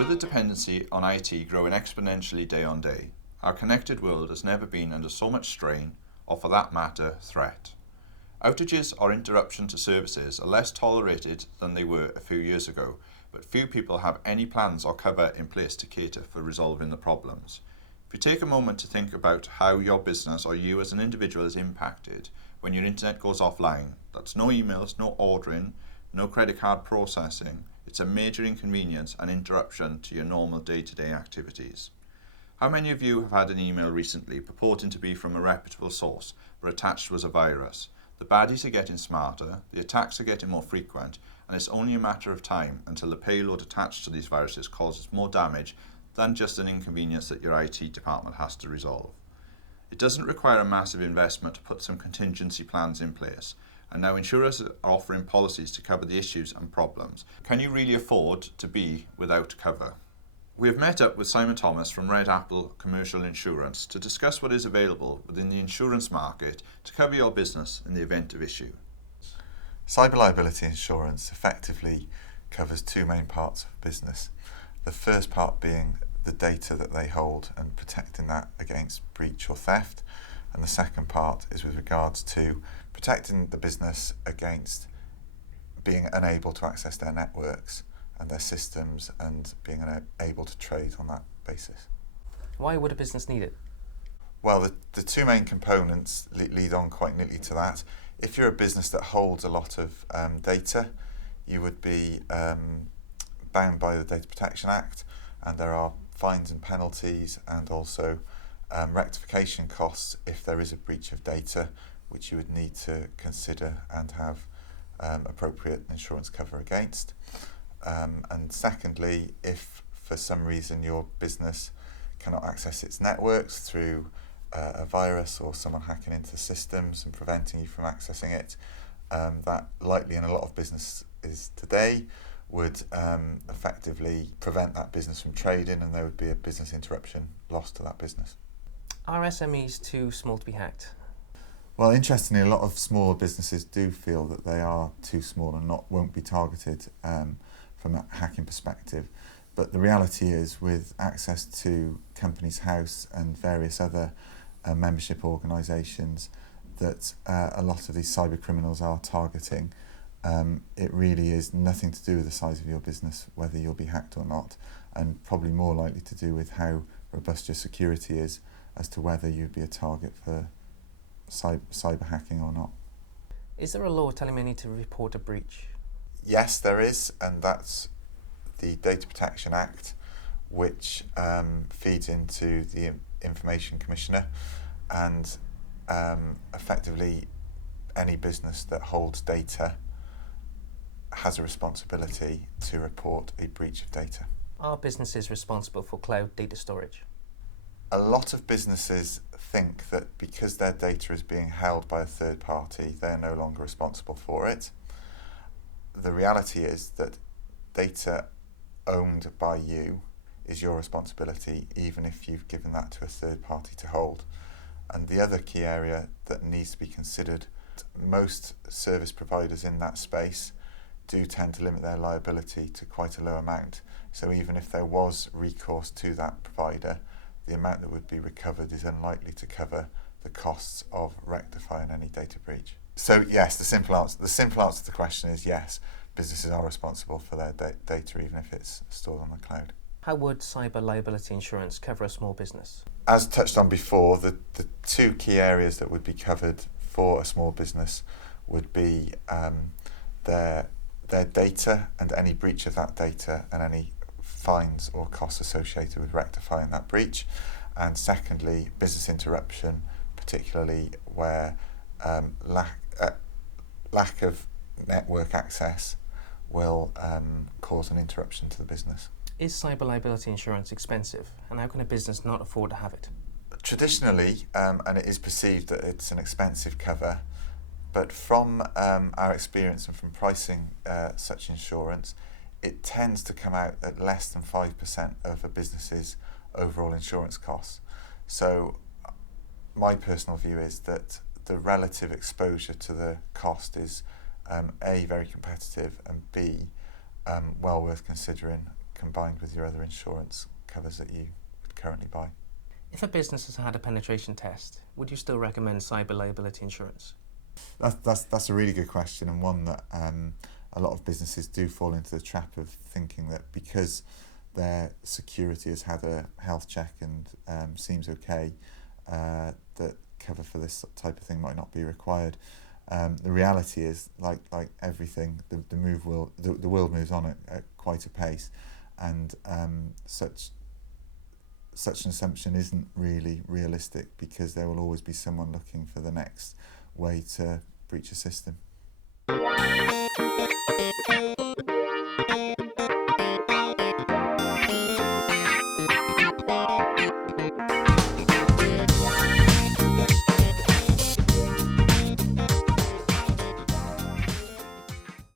With the dependency on IT growing exponentially day on day, our connected world has never been under so much strain, or for that matter, threat. Outages or interruption to services are less tolerated than they were a few years ago, but few people have any plans or cover in place to cater for resolving the problems. If you take a moment to think about how your business or you as an individual is impacted when your internet goes offline, that's no emails, no ordering, no credit card processing. It's a major inconvenience and interruption to your normal day-to-day activities. How many of you have had an email recently purporting to be from a reputable source, but attached was a virus? The baddies are getting smarter, the attacks are getting more frequent, and it's only a matter of time until the payload attached to these viruses causes more damage than just an inconvenience that your IT department has to resolve. It doesn't require a massive investment to put some contingency plans in place, and now insurers are offering policies to cover the issues and problems. Can you really afford to be without cover? We have met up with Simon Thomas from Red Apple Commercial Insurance to discuss what is available within the insurance market to cover your business in the event of issue. Cyber liability insurance effectively covers two main parts of business. The first part being the data that they hold and protecting that against breach or theft. And the second part is with regards to protecting the business against being unable to access their networks and their systems and being unable to trade on that basis. Why would a business need it? Well, the two main components lead on quite neatly to that. If you're a business that holds a lot of data, you would be bound by the Data Protection Act, and there are fines and penalties and also rectification costs if there is a breach of data, which you would need to consider and have appropriate insurance cover against. And secondly, if for some reason your business cannot access its networks through a virus or someone hacking into the systems and preventing you from accessing it, that likely in a lot of businesses today would effectively prevent that business from trading, and there would be a business interruption lost to that business. Are SMEs too small to be hacked? Well, interestingly, a lot of smaller businesses do feel that they are too small and won't be targeted from a hacking perspective. But the reality is, with access to Companies House and various other membership organisations that a lot of these cyber criminals are targeting, it really is nothing to do with the size of your business, whether you'll be hacked or not, and probably more likely to do with how robust your security is as to whether you'd be a target for cyber hacking or not. Is there a law telling me I need to report a breach? Yes, there is, and that's the Data Protection Act, which feeds into the Information Commissioner, and effectively any business that holds data has a responsibility to report a breach of data. Are businesses responsible for cloud data storage? A lot of businesses think that because their data is being held by a third party, they're no longer responsible for it. The reality is that data owned by you is your responsibility, even if you've given that to a third party to hold. And the other key area that needs to be considered, most service providers in that space do tend to limit their liability to quite a low amount. So even if there was recourse to that provider, the amount that would be recovered is unlikely to cover the costs of rectifying any data breach. So yes, the simple answer to the question is yes, businesses are responsible for their data, even if it's stored on the cloud. How would cyber liability insurance cover a small business? As touched on before, the two key areas that would be covered for a small business would be their data and any breach of that data and any fines or costs associated with rectifying that breach. And secondly, business interruption, particularly where lack of network access will cause an interruption to the business. Is cyber liability insurance expensive, and how can a business not afford to have it? Traditionally, and it is perceived that it's an expensive cover, but from our experience and from pricing such insurance, it tends to come out at less than 5% of a business's overall insurance costs. So my personal view is that the relative exposure to the cost is A, very competitive, and B, well worth considering combined with your other insurance covers that you would currently buy. If a business has had a penetration test, would you still recommend cyber liability insurance? That's a really good question, and one that a lot of businesses do fall into the trap of thinking that because their security has had a health check and seems okay, that cover for this type of thing might not be required. The reality is, like everything, the world moves on at quite a pace, and such an assumption isn't really realistic, because there will always be someone looking for the next way to breach a system.